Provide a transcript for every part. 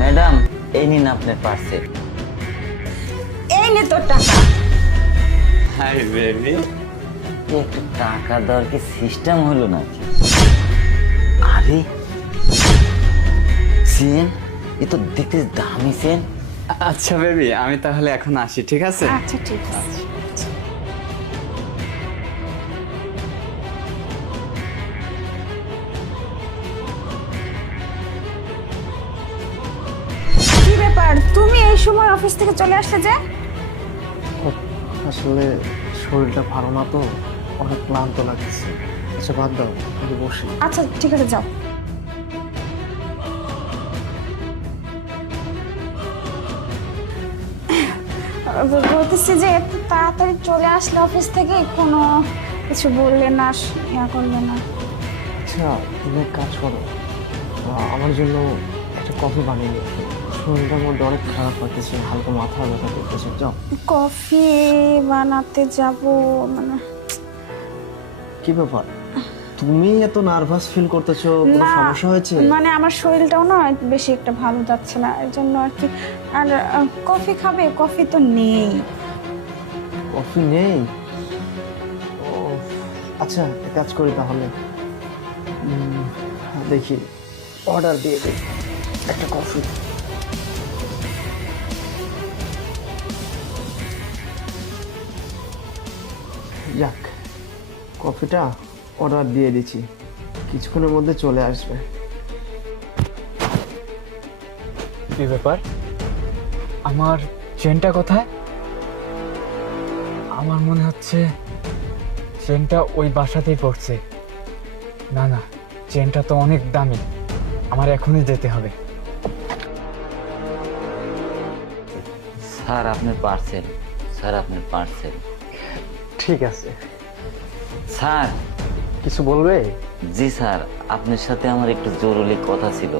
Madam, এই নিন আপনার পার্সেল। এই নে তোর টাকা। হাই বেবি, একটু টাকা দেওয়ার কি সিস্টেম হলো নাকি? আরে চেন, এ তো দেখতে দামি চেন। আচ্ছা বেবি, আমি তাহলে এখন আসি, ঠিক আছে? আচ্ছা ঠিক আছে। কি ব্যাপার, তুমি এই সময় অফিস থেকে চলে আসলে যে? আসলে শরীরটা ভালো না তো, অনেক ক্লান্ত লাগছে। আচ্ছা বাদ দাও, আমি বসি। আচ্ছা ঠিক আছে, যাও। বলতেছি যে এত তাড়াতাড়ি চলে আসলে অফিস থেকে, কোনো কিছু বললে না, ইয়া করলে না। আচ্ছা তুমি এক কাজ করো, আমার জন্য একটা কফি বানিয়ে নিও। শরীরটার মধ্যে অনেক খারাপ লাগতেছে, হালকা মাথা ব্যথা করতেছে। যাও। কফি বানাতে যাব মানে? কি ব্যাপার, তুমি এত নার্ভাস ফিল করতেছো? কোনো না, সমস্যা হয়েছে? মানে আমার শরীরটাও না বেশি একটা ভালো যাচ্ছে না, এর জন্য আর কি। আর কফি খাবে? কফি তো নেই। কফি নেই? ও আচ্ছা, এক কাজ করি তাহলে, দেখি অর্ডার দিয়ে দিই একটা কফি। যাক, কফিটা অর্ডার দিয়ে দিচ্ছি, কিছুক্ষণের মধ্যে চলে আসবে। কি ব্যাপার, আমার চেনটা কোথায়? আমার মনে হচ্ছে চেনটা ওই বাসাতেই পড়ছে। না না, চেনটা তো অনেক দামি, আমার এখনই যেতে হবে। স্যার আপনার পার্সেল, স্যার আপনার পার্সেল। ঠিক আছে। স্যার, কিছু বলবে? জি স্যার, আপনার সাথে আমার একটু জরুরি কথা ছিল,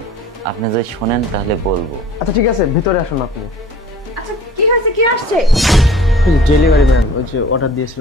আপনি যদি শোনেন তাহলে বলবো। আচ্ছা ঠিক আছে, ভিতরে আসুন আপনি। আচ্ছা কি হয়েছে, কি আসছে? ডেলিভারি ম্যান ওই যে অর্ডার দিয়েছিল।